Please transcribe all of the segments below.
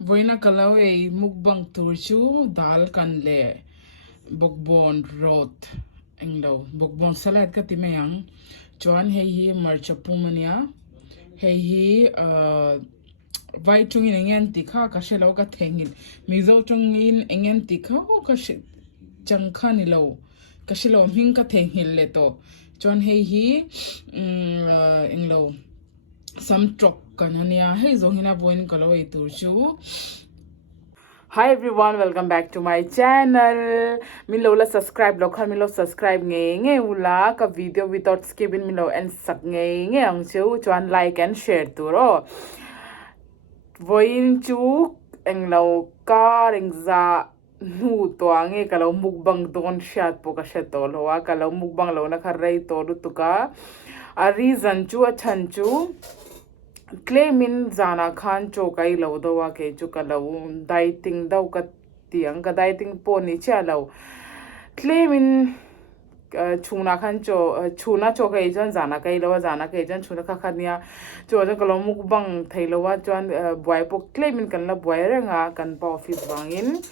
Voina kalau mukbang turchu dal kan le bokbon rot englo bokbon salad ka timayang chuan hi marchapumania hi vai chungin engen tikha ka shelo ka thengin mizo chungin engen tikha ka changkha ni lo ka shelo hing ka thengil le to chuan hi englo some truck kanania hey zohina boin kalo turchu. Hi everyone, welcome back to my channel. Milo la subscribe lo khan milo subscribe nge ula ka video without skipping milo and sak nge ang chu chuan like and share tu ro. Voin chu englo ka ringza nu to ange kalo mukbang don shat po ka sheto lo wa kalo mukbang lo na kharei to du tuka a reason chu a chan chu claimin zana khan chokai lo do wa ke chu ka lo dieting dau ka tiang ka dieting po ni cha lo claimin chuna khan chuna chokai jan zana kai lo zana kai jan chuna kha khania cho jan ka lo mukbang thai lo wa chuan boy po claimin kan la boy renga kan pa office bangin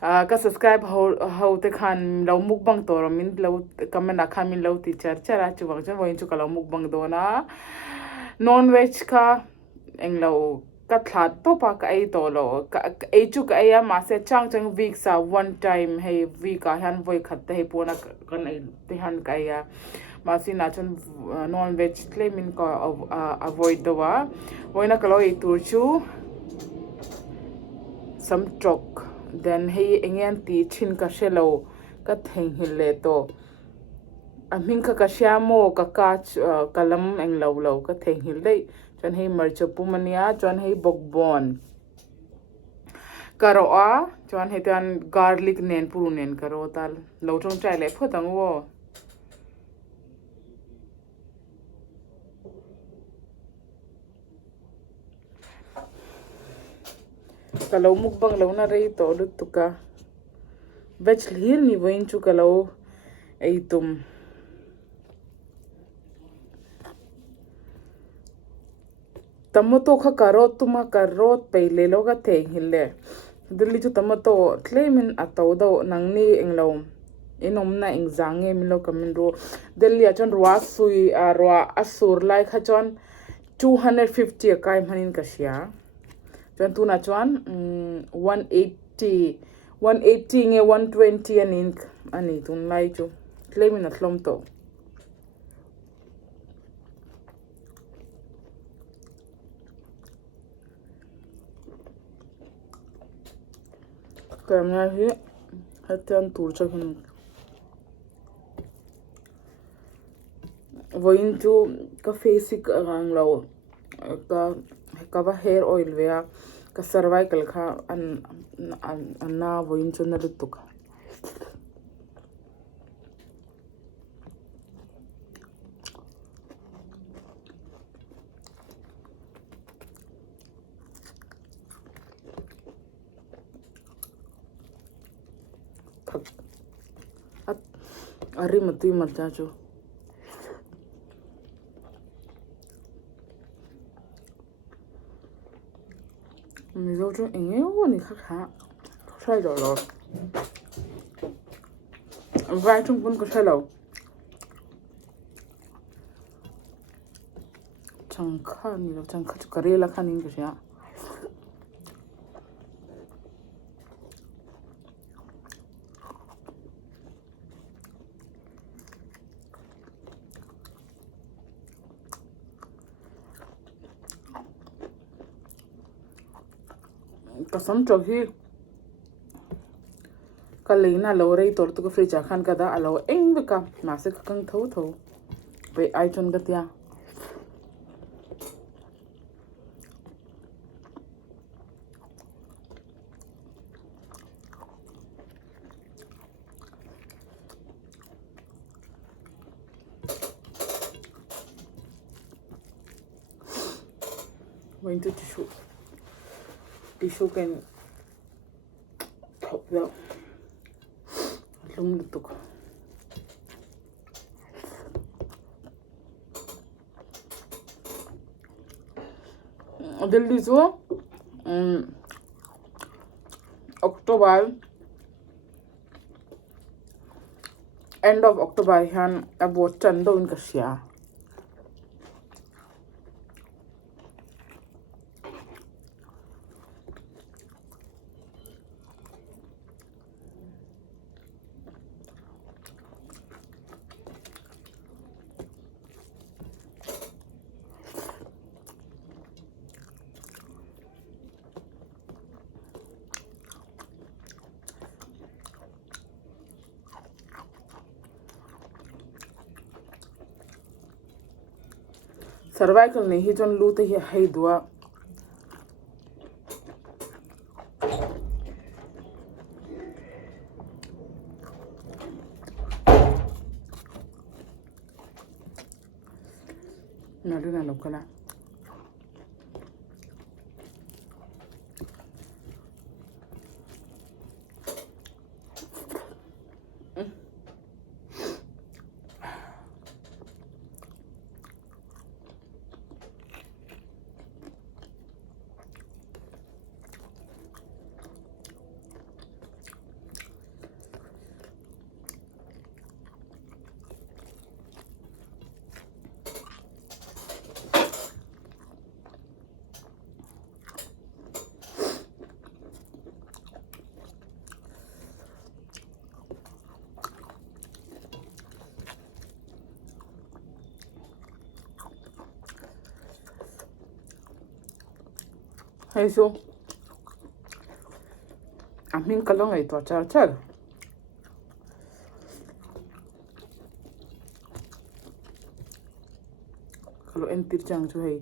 ka subscribe how te khan lo mukbang to min lo comment na khan min lo teacher chara chu wang jan voin chu ka lo mukbang do na non veg ka englo ka thlat to pa ka ai to lo ka ai chu ka ai ma se chang week sa one time hey week ka han voi khat te pona kan ai te han ka ya ma si na chon non veg claiming ko avoid do wa voina ka lo I tur chu some chok then hey engen ti chin ka shelo ka theng hil le to aming ka syamo ka kalam eng lo ka theng hil dei chuan hei marchapumania chuan hei bokbon karo a chuan hei tan garlic nen puru nen karo tal lo tong chai le photang wo kalo mukbang lo na rei to lu tuka veg hir ni voin chu kalo ei tum tomato kha karot tuma karot peile lo ga the hille dilli chu tomato claimin ato do nangni englo inom na engzange milo kamin ro delhi achon rwa sui rwa asur lai kha chon 250 kai manin kasia chon tu na chon 180 nge 120 anin ani tun lai chu claimin atlom to kamya hi hatan tur chakin voin chu ka face ang lo ka va hair oil vea ka cervical kha an na voin chu na lutuk ari mati matcha chu Mizo chu enge wo ni kha sai do lo vai chung pun ko sai lo changkha ni lo changkha chu karela khanin ko sia kasam chohi kalina lo rei tor tu ko fridge khan ka da alo eng beka ma se kang tho pe ai chon ga tia going to tissue can top the lum lutuk delhi zo October, end of October han about chando in kasya. Cervical ne hi jon lu te hi hai dua. Na lokala. Hay so. Amin kalong ay to char. Kalau entir chang chu hay.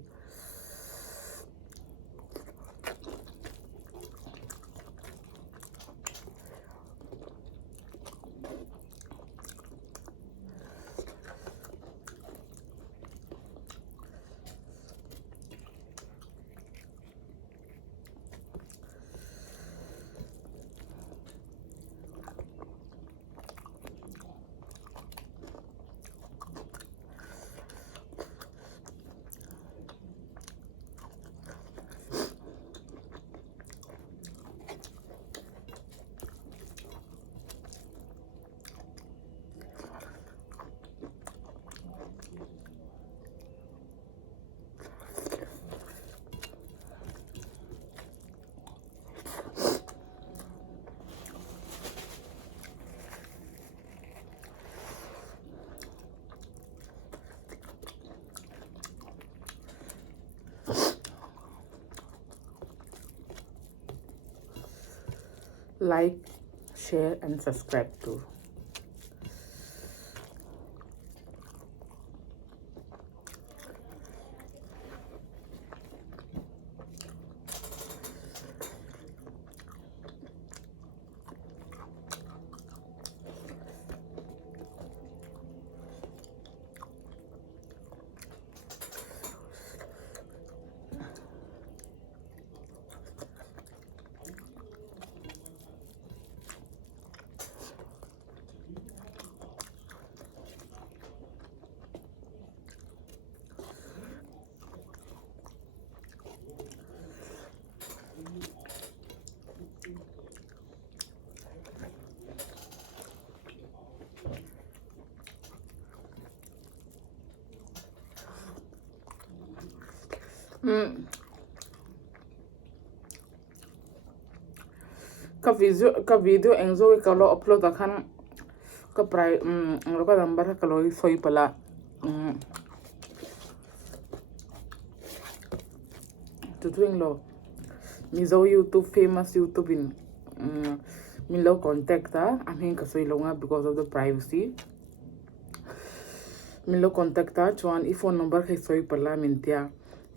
Like, share and subscribe too. Ka video enzo ke kalau upload akan ka prai lo ka number kalau soi pala tutuing lo Mizo YouTube famous YouTube in min lo contact ta amin ka soi lo nga because of the privacy min lo contact ta chuan phone number khai soi pala min tia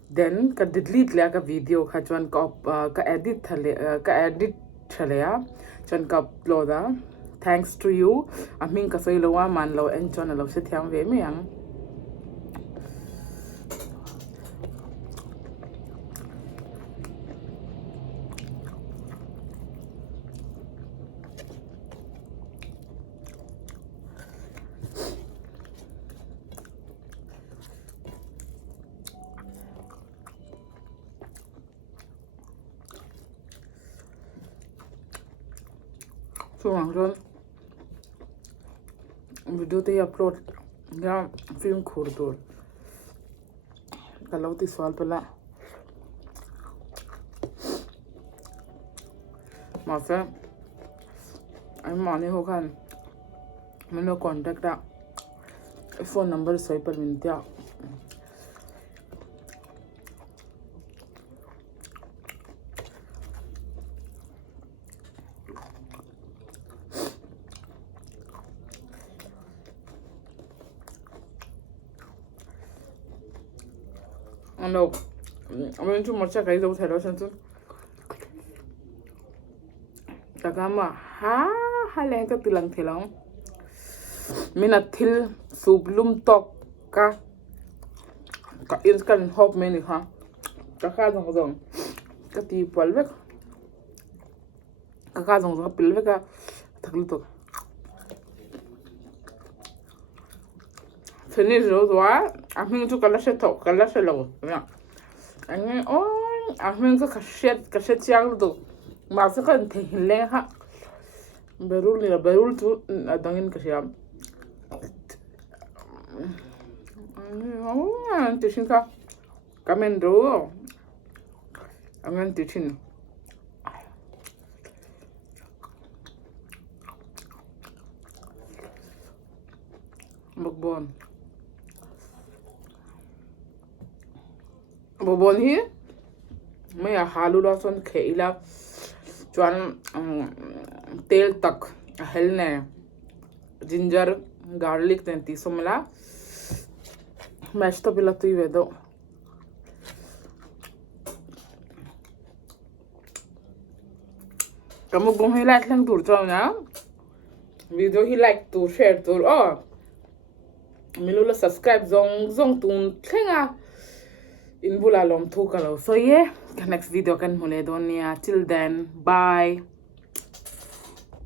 then ka delete le ka video kha chuan ka edit thale ya chuan ka upload a thanks to you amin ka soi lo wa man lo en chuan lo se thiam ve me yang Kurang kan video te upload ya film khur tur kalau ti soal pala masa ai mane ho kan mano contact da phone number soi par mintia ano amen tu marcha kai do thero sentu takama ha leng ka tilang thilang mina thil sublum tok ka inskan hop meni ha ka dong ka ti palvek ka dong pilvek ka thaklu to finish ro wa amin tu kala se to kala se lo ya anh ôi amin ka kashet yang do ma se kan the le ha berul tu adangin ka siam tishin ka kamen do angan tishin bobon hi मैं हालू लहसुन खेला चुन तेल तक हेलने ginger garlic तेंती Somla match तो पिला तु वेदो kamu gong hi like lang tur chaw na video hi like tu share tur milula subscribe zong tun thenga in bula lom thu kalo so yeah next video kan hune don ya till then bye.